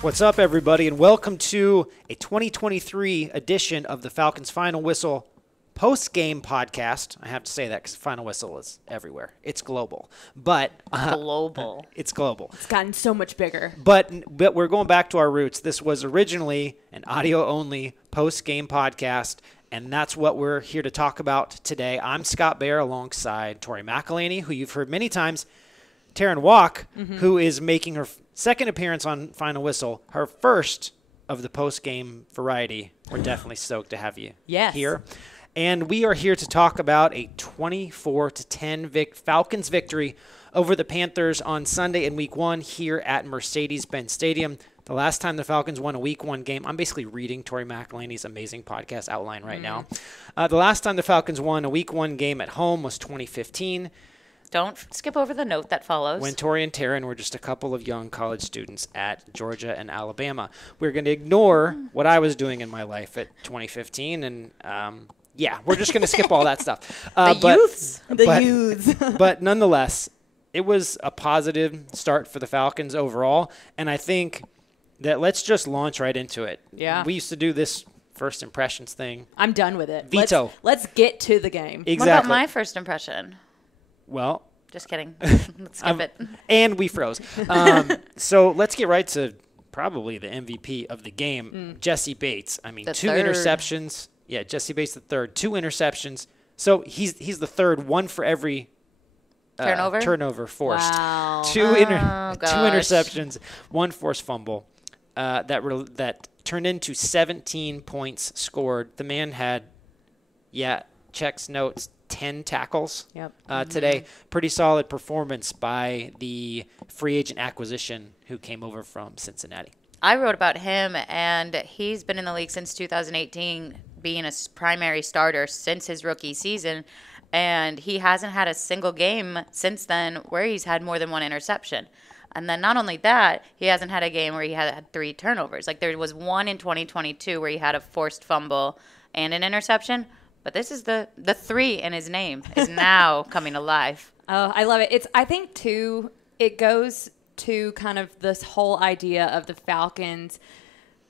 What's up, everybody, and welcome to a 2023 edition of the Falcons Final Whistle post-game podcast. I have to say that because Final Whistle is everywhere. It's global. But global. It's global. It's gotten so much bigger. But we're going back to our roots. This was originally an audio-only post-game podcast, and that's what we're here to talk about today. I'm Scott Bair alongside Tori McElhaney, who you've heard many times, Terrin Waack, who is making her second appearance on Final Whistle, her first of the post-game variety. We're definitely stoked to have you here. And we are here to talk about a 24-10 Falcons victory over the Panthers on Sunday in Week 1 here at Mercedes-Benz Stadium. The last time the Falcons won a Week 1 game, I'm basically reading Tori McElhaney's amazing podcast outline right now. The last time the Falcons won a Week 1 game at home was 2015. Don't skip over the note that follows. When Tori and Terrin were just a couple of young college students at Georgia and Alabama. We're going to ignore what I was doing in my life at 2015, and we're just going to skip all that stuff. The youths. But nonetheless, it was a positive start for the Falcons overall, and I think that let's just launch right into it. Yeah. We used to do this first impressions thing. I'm done with it. Veto. Let's get to the game. Exactly. What about my first impression? Well, just kidding. Let's skip it. And we froze. So let's get right to probably the MVP of the game, Jessie Bates. I mean, The two third. interceptions. Yeah, Jessie Bates the third, 2 interceptions. So he's the third, one for every turnover forced. Wow. Two interceptions, 1 forced fumble. That turned into 17 points scored. The man had, checks, notes, 10 tackles today. Pretty solid performance by the free agent acquisition who came over from Cincinnati. I wrote about him, and he's been in the league since 2018, being a primary starter since his rookie season, and he hasn't had a single game since then where he's had more than 1 interception. And then not only that, he hasn't had a game where he had 3 turnovers. Like there was one in 2022 where he had a forced fumble and an interception. But this is the 3 in his name is now coming alive. Oh, I love it. I think, too, it goes to kind of this whole idea of the Falcons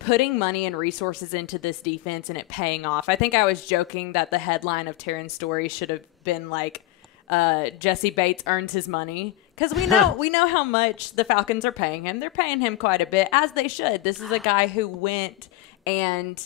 putting money and resources into this defense and it paying off. I think I was joking that the headline of Terrin's story should have been like, Jessie Bates earns his money. Because we know how much the Falcons are paying him. They're paying him quite a bit, as they should. This is a guy who went and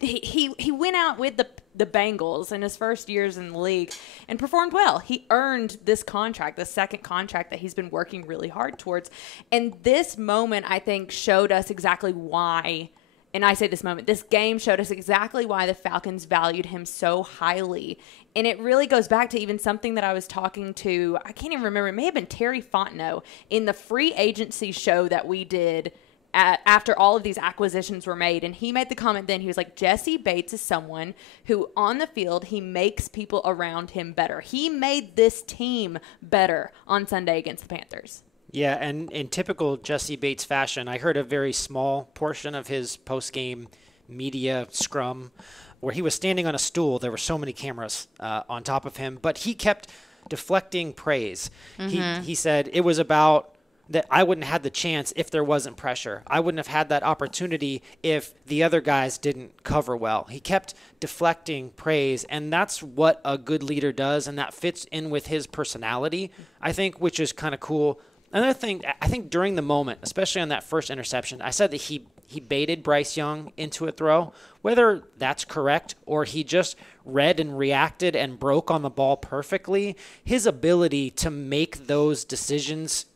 he went out with the Bengals in his first years in the league and performed well. He earned this contract, the second contract that he's been working really hard towards. And this moment, I think, showed us exactly why, and I say this moment, this game showed us exactly why the Falcons valued him so highly. And it really goes back to even something that I was talking to, I can't even remember, it may have been Terry Fontenot in the free agency show that we did after all of these acquisitions were made. And he made the comment then, he was like, Jessie Bates is someone who on the field, he makes people around him better. He made this team better on Sunday against the Panthers. Yeah, and in typical Jessie Bates fashion, I heard a very small portion of his post-game media scrum where he was standing on a stool. There were so many cameras on top of him, but he kept deflecting praise. He said it was about that I wouldn't have had the chance if there wasn't pressure. I wouldn't have had that opportunity if the other guys didn't cover well. He kept deflecting praise, and that's what a good leader does, and that fits in with his personality, I think, which is kind of cool. Another thing, I think during the moment, especially on that first interception, I said that he baited Bryce Young into a throw. Whether that's correct or he just read and reacted and broke on the ball perfectly, his ability to make those decisions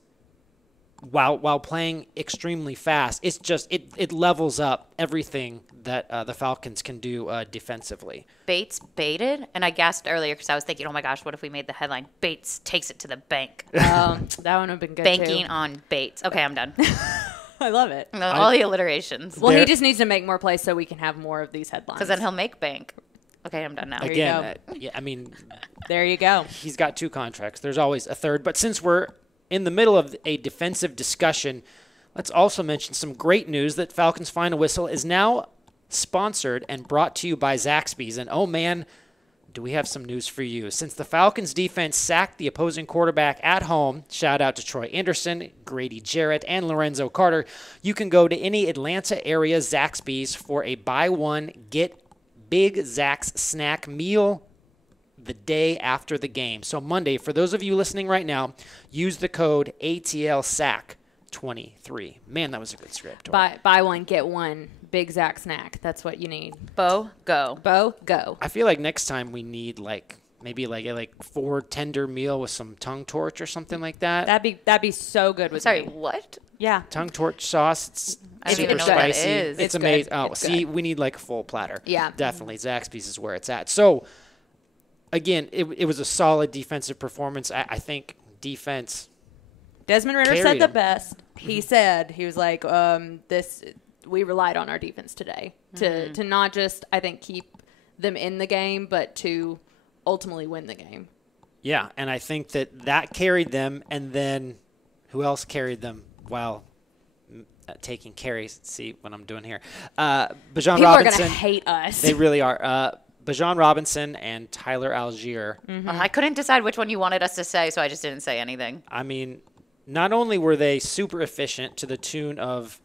while playing extremely fast, it's just it levels up everything that the Falcons can do defensively. Bates baited, and I gasped earlier because I was thinking, oh my gosh, what if we made the headline, Bates takes it to the bank? That one would have been good Banking too. on Bates. Okay, I'm done. I love it. All the alliterations. Well, he just needs to make more plays so we can have more of these headlines. Because then he'll make bank. Okay, I'm done now. Again, I mean, there you go. He's got 2 contracts. There's always a third. But since we're in the middle of a defensive discussion, let's also mention some great news that Falcons Final Whistle is now sponsored and brought to you by Zaxby's. And oh man, do we have some news for you? Since the Falcons defense sacked the opposing quarterback at home, shout out to Troy Anderson, Grady Jarrett, and Lorenzo Carter, you can go to any Atlanta area Zaxby's for a buy one, get Big Zax Snak meal the day after the game. So Monday, for those of you listening right now, use the code ATLSAC23. Man, that was a good script. Buy one, get one. Big Zax Snak. That's what you need. BOGO. BOGO. I feel like next time we need maybe a 4 tender meal with some tongue torch or something like that. That'd be so good with Sorry, me. what? Yeah. Tongue torch sauce. It's I don't super even know what that spicy. is. It's It's amazing. good. Oh, It's see, good. we need a full platter. Yeah. Definitely. Zaxby's is where it's at. So, again, it was a solid defensive performance. I think defense. Desmond Ritter Carried said the him. best. He said, he was like, we relied on our defense today to not just, I think, keep them in the game, but to ultimately win the game. Yeah, and I think that carried them. And then who else carried them while taking carries? See what I'm doing here. Bijan People Robinson. are going to hate us. They really are. Bijan Robinson and Tyler Allgeier. I couldn't decide which one you wanted us to say, so I just didn't say anything. I mean, not only were they super efficient to the tune of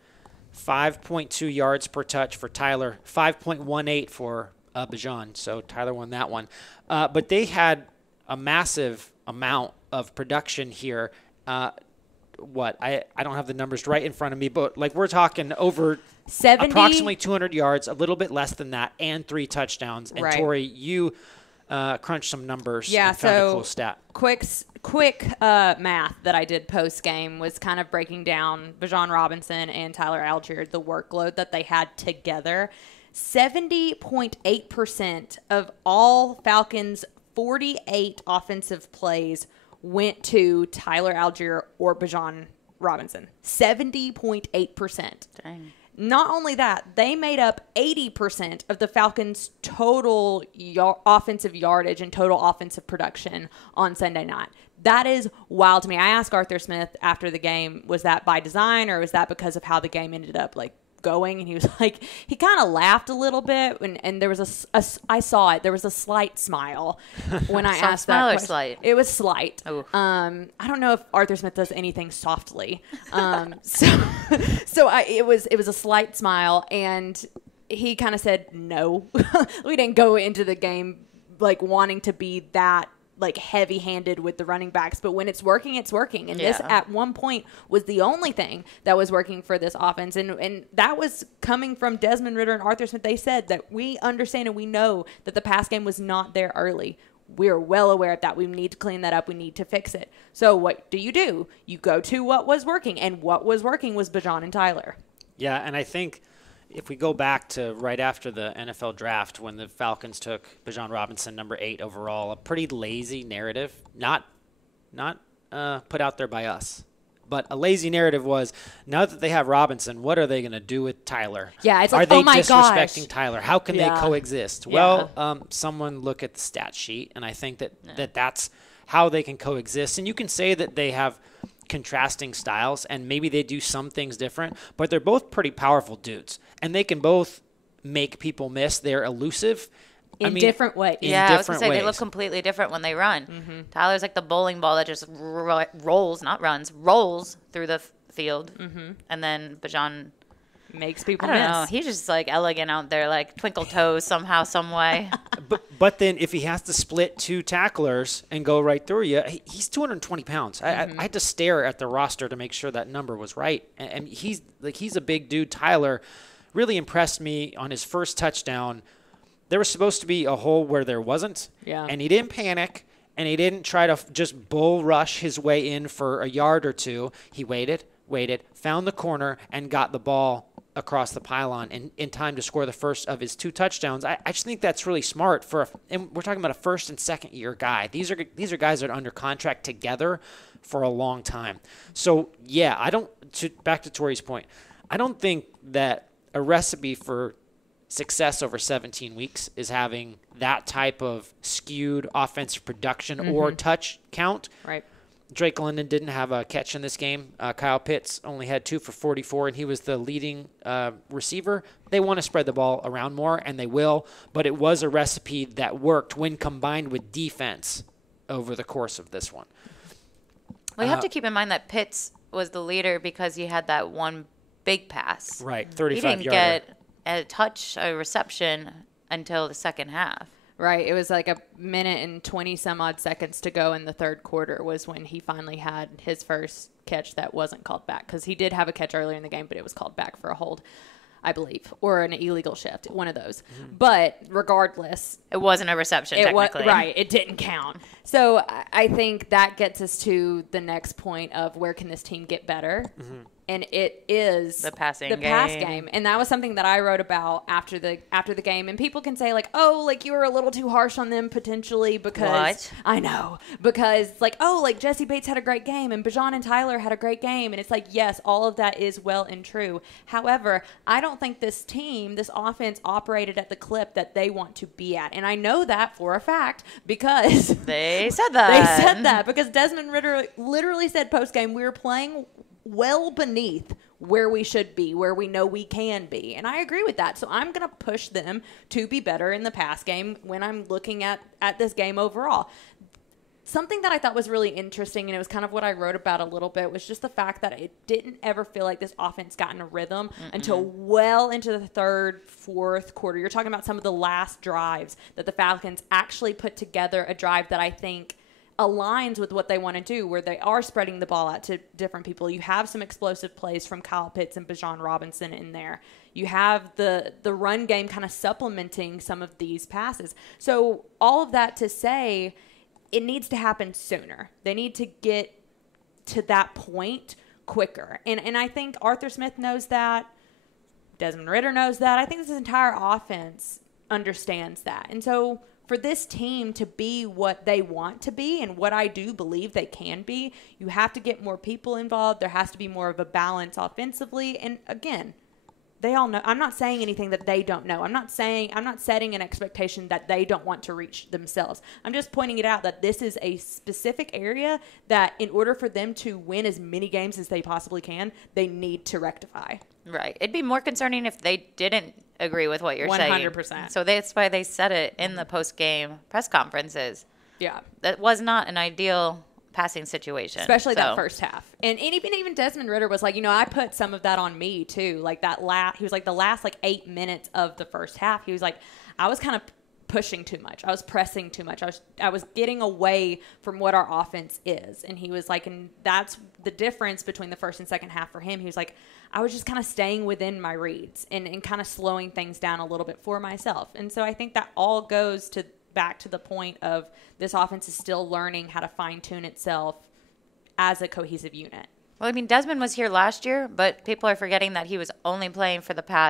5.2 yards per touch for Tyler, 5.18 for Bijan. So Tyler won that one. But they had a massive amount of production here. I don't have the numbers right in front of me, but we're talking over 70? approximately 200 yards, a little bit less than that, and 3 touchdowns. And Right. Tori, you crunched some numbers Yeah, and found a so cool stat. quick math that I did post game was kind of breaking down Bijan Robinson and Tyler Allgeier, the workload that they had together. 70.8% of all Falcons' 48 offensive plays went to Tyler Allgeier or Bijan Robinson. 70.8%. Dang. Not only that, they made up 80% of the Falcons' total offensive yardage and total offensive production on Sunday night. That is wild to me. I asked Arthur Smith after the game, was that by design or was that because of how the game ended up going? And he was like, he kind of laughed a little bit, and there was I saw it. There was a slight smile when I asked that smile or question. slight? It was slight. Ooh. I don't know if Arthur Smith does anything softly. So it was a slight smile, and he kind of said, no, we didn't go into the game wanting to be that heavy-handed with the running backs, but when it's working, it's working. And this at one point was the only thing that was working for this offense. And that was coming from Desmond Ritter and Arthur Smith. They said that we understand and we know that the pass game was not there early. We're well aware of that. We need to clean that up. We need to fix it. So what do? You go to what was working, and what was working was Bijan and Tyler. Yeah, and I think if we go back to right after the NFL draft when the Falcons took Bijan Robinson, number 8 overall, a pretty lazy narrative, not put out there by us, but a lazy narrative was, now that they have Robinson, what are they going to do with Tyler? Yeah, it's are like, they oh my disrespecting gosh. Tyler? How can they Yeah. coexist? Yeah. Well, someone look at the stat sheet, and I think that's how they can coexist. And you can say that they have contrasting styles and maybe they do some things different, but they're both pretty powerful dudes and they can both make people miss. They're elusive In different ways. Yeah, I was going to say, they look completely different when they run. Mm-hmm. Tyler's like the bowling ball that just rolls through the field. Mm-hmm. And then Bijan makes people I don't miss. know. He's just elegant out there, twinkle toes somehow, some way. But then if he has to split 2 tacklers and go right through you, he's 220 pounds. I had to stare at the roster to make sure that number was right. And he's a big dude. Tyler really impressed me on his first touchdown. There was supposed to be a hole where there wasn't. Yeah. And he didn't panic, and he didn't try to just bull rush his way in for a yard or 2. He waited, found the corner, and got the ball across the pylon in time to score the first of his 2 touchdowns. I just think that's really smart and we're talking about a first and second year guy. These are guys that are under contract together for a long time. So yeah, back to Tori's point, I don't think that a recipe for success over 17 weeks is having that type of skewed offensive production or touch count. Right. Drake London didn't have a catch in this game. Kyle Pitts only had 2 for 44, and he was the leading receiver. They want to spread the ball around more, and they will, but it was a recipe that worked when combined with defense over the course of this one. Well, you have to keep in mind that Pitts was the leader because he had that one big pass. Right, 35-yarder. He didn't get a touch, a reception until the second half. Right. It was like a minute and 20 some odd seconds to go in the third quarter was when he finally had his first catch that wasn't called back, because he did have a catch earlier in the game, but it was called back for a hold, I believe, or an illegal shift, one of those. Mm-hmm. But regardless, it wasn't a reception technically. Right. It didn't count. So I think that gets us to the next point of where can this team get better? Mm-hmm. And it is the pass game. And that was something that I wrote about after the game. And people can say, like, oh, like, you were a little too harsh on them potentially because what? I know. Because, like, oh, like, Jessie Bates had a great game and Bijan and Tyler had a great game. And it's like, yes, all of that is well and true. However, I don't think this team, this offense operated at the clip that they want to be at. And I know that for a fact because they said that. They said that because Desmond Ridder literally said post-game, we were playing well beneath where we should be, where we know we can be. And I agree with that. So I'm going to push them to be better in the pass game when I'm looking at this game overall. Something that I thought was really interesting, and it was kind of what I wrote about a little bit, was just the fact that it didn't ever feel like this offense got in a rhythm until well into the third, fourth quarter. You're talking about some of the last drives that the Falcons actually put together, a drive that I think aligns with what they want to do, where they are spreading the ball out to different people. You have some explosive plays from Kyle Pitts and Bijan Robinson in there. You have the run game kind of supplementing some of these passes. So all of that to say, it needs to happen sooner. They need to get to that point quicker. And I think Arthur Smith knows that. Desmond Ridder knows that. I think this entire offense understands that. And so for this team to be what they want to be and what I do believe they can be, you have to get more people involved. There has to be more of a balance offensively. And again, they all know. I'm not saying anything that they don't know. I'm not setting an expectation that they don't want to reach themselves. I'm just pointing it out that this is a specific area that in order for them to win as many games as they possibly can, they need to rectify. Right. It'd be more concerning if they didn't agree with what you're 100%. saying. 100%. So that's why they said it in the post-game press conferences. Yeah. That was not an ideal passing situation. Especially that first half. And even Desmond Ridder was like, I put some of that on me too. Like he was like the last 8 minutes of the first half, he was like, I was kind of pushing too much. I was pressing too much. I was getting away from what our offense is. And he was like, and that's the difference between the first and second half for him. He was like, I was just kind of staying within my reads and kind of slowing things down a little bit for myself. And so I think that all goes back to the point of this offense is still learning how to fine-tune itself as a cohesive unit. Well, I mean, Desmond was here last year, but people are forgetting that he was only playing for the 4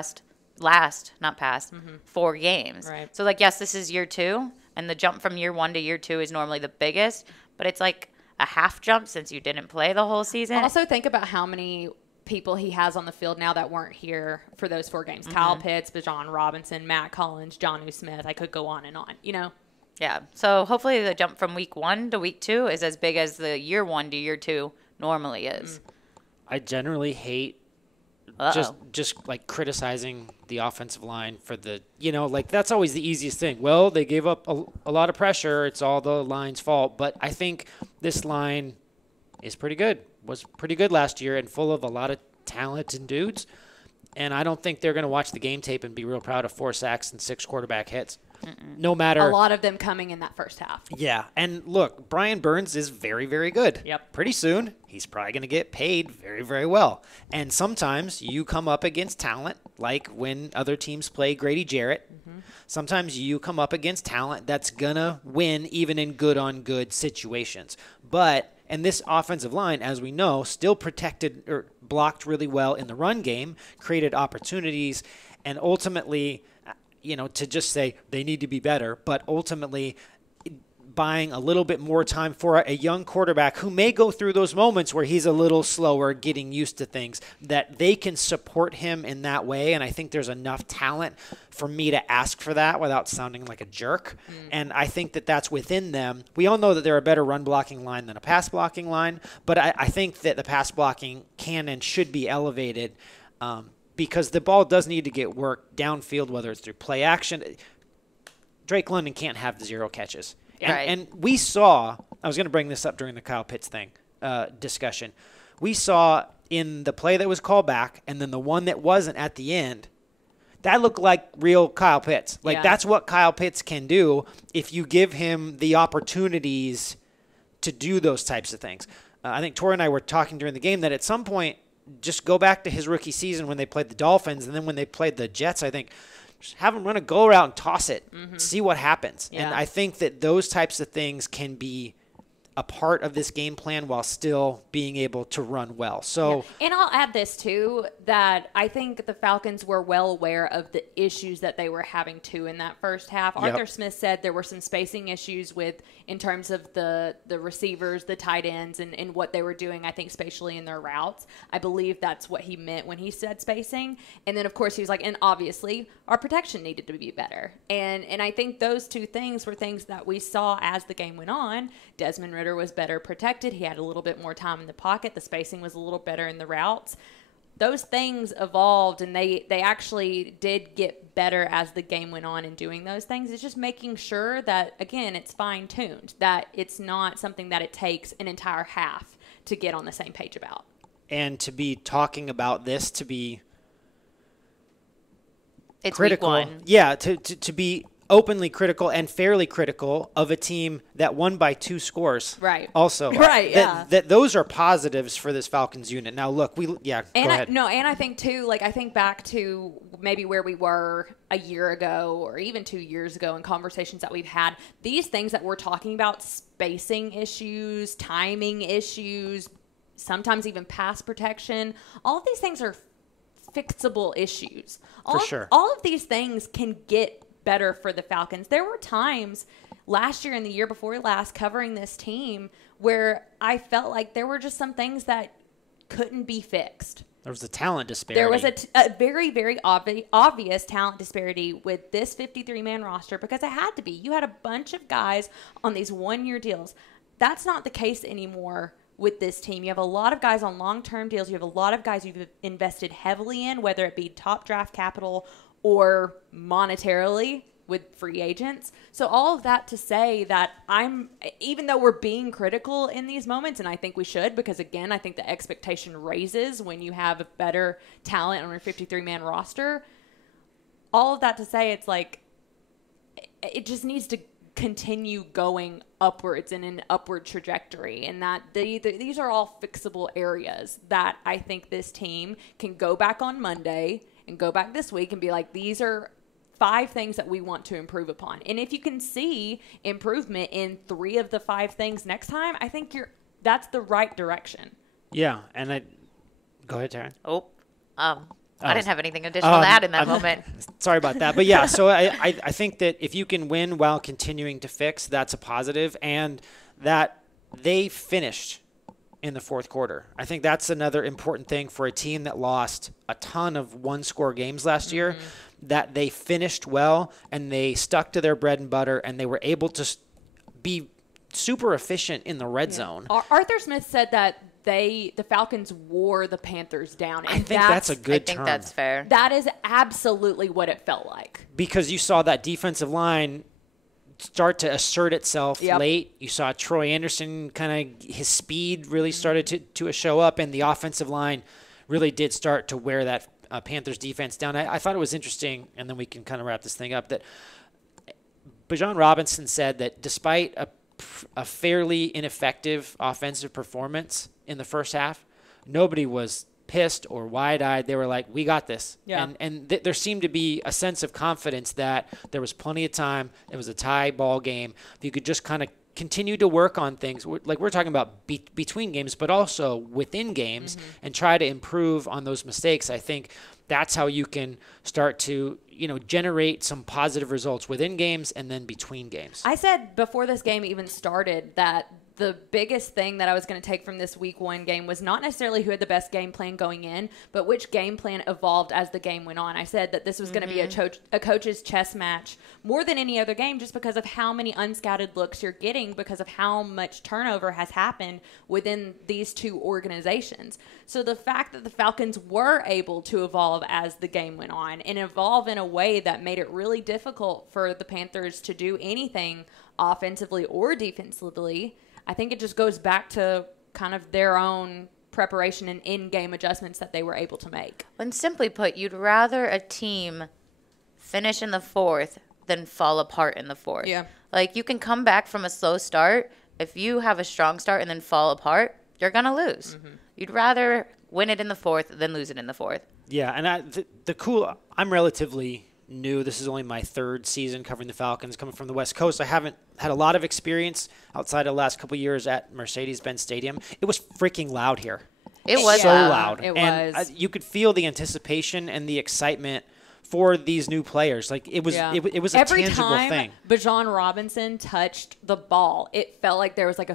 games. Right. So, yes, this is year 2, and the jump from year 1 to year 2 is normally the biggest, but it's like a half jump since you didn't play the whole season. Also, think about how many people he has on the field now that weren't here for those 4 games. Mm-hmm. Kyle Pitts, Bijan Robinson, Matt Collins, Jonnu Smith. I could go on and on, Yeah. So hopefully the jump from week 1 to week 2 is as big as the year 1 to year 2 normally is. I generally hate just criticizing the offensive line for that's always the easiest thing. Well, they gave up a lot of pressure. It's all the line's fault. But I think this line is pretty good. Was pretty good last year and full of a lot of talented dudes. And I don't think they're going to watch the game tape and be real proud of 4 sacks and 6 quarterback hits. No matter. A lot of them coming in that first half. Yeah. And look, Brian Burns is very, very good. Yep. Pretty soon, he's probably going to get paid very, very well. And sometimes you come up against talent, like when other teams play Grady Jarrett. Mm-hmm. Sometimes you come up against talent that's going to win even in good-on-good situations. And this offensive line, as we know, still protected or blocked really well in the run game, created opportunities, and ultimately, to just say they need to be better, but ultimately buying a little bit more time for a young quarterback who may go through those moments where he's a little slower getting used to things, that they can support him in that way. And I think there's enough talent for me to ask for that without sounding like a jerk. And I think that that's within them. We all know that they're a better run blocking line than a pass blocking line, but I think that the pass blocking can and should be elevated because the ball does need to get worked downfield, whether it's through play action. Drake London can't have 0 catches. And we saw, I was going to bring this up during the Kyle Pitts discussion. We saw in the play that was called back and then the one that wasn't at the end, that looked like real Kyle Pitts. That's what Kyle Pitts can do if you give him the opportunities to do those types of things. I think Tori and I were talking during the game that at some point, just go back to his rookie season when they played the Dolphins and then when they played the Jets, I think, just have him run a go route and toss it, see what happens. Yeah. And I think that those types of things can be a part of this game plan while still being able to run well. So, and I'll add this too, that I think the Falcons were well aware of the issues that they were having too in that first half. Arthur Smith said there were some spacing issues in terms of the receivers, the tight ends, and what they were doing, I think, spatially in their routes. I believe that's what he meant when he said spacing. And then, of course, he was like, and obviously our protection needed to be better. And I think those two things were things that we saw as the game went on. Desmond Ridder was better protected. He had a little bit more time in the pocket. The spacing was a little better in the routes. Those things evolved, and they actually did get better as the game went on in doing those things. It's just making sure that, again, it's fine-tuned, that it's not something that it takes an entire half to get on the same page about. And to be talking about this, to be critical. Week 1. Yeah, to be openly critical and fairly critical of a team that won by 2 scores. Right. Also. Right, that those are positives for this Falcons unit. Now, look, go ahead. And I think, too, I think back to maybe where we were a year ago or even 2 years ago in conversations that we've had. These things that we're talking about, spacing issues, timing issues, sometimes even pass protection, all of these things are fixable issues. For sure. All of these things can get better for the Falcons. There were times last year and the year before last covering this team where I felt like there were just some things that couldn't be fixed. There was a talent disparity. There was a very, very obvious talent disparity with this 53-man roster because it had to be. You had a bunch of guys on these one-year deals. That's not the case anymore with this team. You have a lot of guys on long-term deals. You have a lot of guys you've invested heavily in, whether it be top draft capital or monetarily with free agents. So all of that to say that even though we're being critical in these moments, and I think we should, because again, I think the expectation raises when you have a better talent on your 53-man roster. All of that to say, it's like, it just needs to continue going upwards in an upward trajectory, and that these are all fixable areas that I think this team can go back on Monday and go back this week and be like, these are 5 things that we want to improve upon. And if you can see improvement in 3 of the 5 things next time, I think that's the right direction. Yeah, and go ahead, Terrin. I didn't have anything additional to add in that moment. Sorry about that. But yeah, so I think that if you can win while continuing to fix, that's a positive, and that they finished in the fourth quarter. I think that's another important thing for a team that lost a ton of one-score games last year, that they finished well and they stuck to their bread and butter and they were able to be super efficient in the red zone. Arthur Smith said that the Falcons wore the Panthers down. And I think that's a good term. I think that's fair. That is absolutely what it felt like. Because you saw that defensive line start to assert itself late. You saw Troy Anderson his speed really started to show up, and the offensive line really did start to wear that Panthers defense down. I thought it was interesting, and then we can kind of wrap this thing up, that Bijan Robinson said that despite a fairly ineffective offensive performance in the first half, nobody was pissed or wide-eyed. They were like, we got this. Yeah. And there seemed to be a sense of confidence that there was plenty of time. It was a tie ball game. If you could just kind of continue to work on things. Like we're talking about between games, but also within games, and try to improve on those mistakes. I think that's how you can start to, generate some positive results within games and then between games. I said before this game even started that the biggest thing that I was going to take from this week 1 game was not necessarily who had the best game plan going in, but which game plan evolved as the game went on. I said that this was going to be a coach's chess match more than any other game, just because of how many unscouted looks you're getting, because of how much turnover has happened within these two organizations. So the fact that the Falcons were able to evolve as the game went on and evolve in a way that made it really difficult for the Panthers to do anything offensively or defensively, I think it just goes back to kind of their own preparation and in-game adjustments that they were able to make. When simply put, you'd rather a team finish in the 4th than fall apart in the 4th. Yeah. Like, you can come back from a slow start. If you have a strong start and then fall apart, you're going to lose. You'd rather win it in the 4th than lose it in the 4th. Yeah, and I'm relatively new. This is only my 3rd season covering the Falcons, coming from the West Coast. I haven't had a lot of experience outside of the last couple of years at Mercedes-Benz Stadium. It was freaking loud here. It was so loud. It and was. You could feel the anticipation and the excitement for these new players. Like it was it was a Every tangible time thing. Bijan Robinson touched the ball, it felt like there was like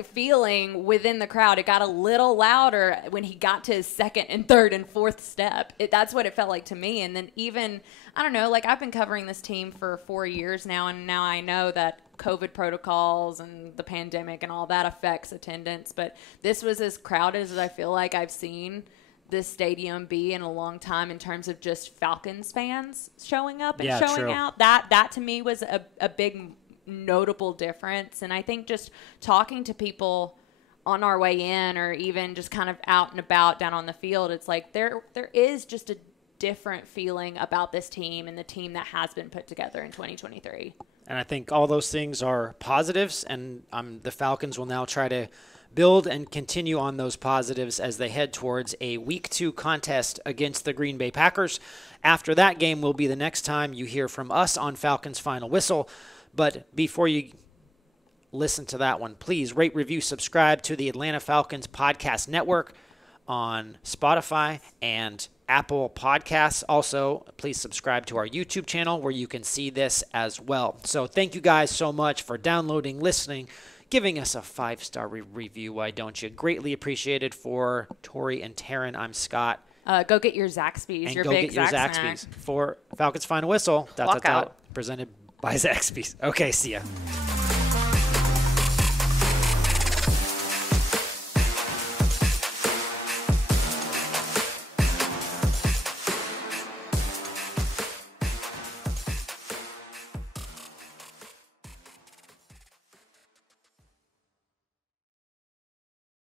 a feeling within the crowd. It got a little louder when he got to his 2nd and 3rd and 4th step. That's what it felt like to me. And then even, I don't know, like I've been covering this team for 4 years now, and now I know that COVID protocols and the pandemic and all that affects attendance. But this was as crowded as I feel like I've seen this stadium be in a long time in terms of just Falcons fans showing up and showing out. That to me was a big notable difference. And I think just talking to people on our way in, or even just kind of out and about down on the field, it's like there is just a different feeling about this team and the team that has been put together in 2023. And I think all those things are positives, and the Falcons will now try to build and continue on those positives as they head towards a Week 2 contest against the Green Bay Packers. After that game will be the next time you hear from us on Falcons Final Whistle. But before you listen to that one, please rate, review, subscribe to the Atlanta Falcons Podcast Network on Spotify and Apple Podcasts. Also, please subscribe to our YouTube channel where you can see this as well. So thank you guys so much for downloading, listening, giving us a 5-star review. Why don't you? Greatly appreciated. For Tori and Terrin, I'm Scott. Go get your Zaxby's, and your go big get your Zax Zaxby's Snak. For Falcons Final Whistle, Waack out. presented by Zaxby's. Okay, see ya.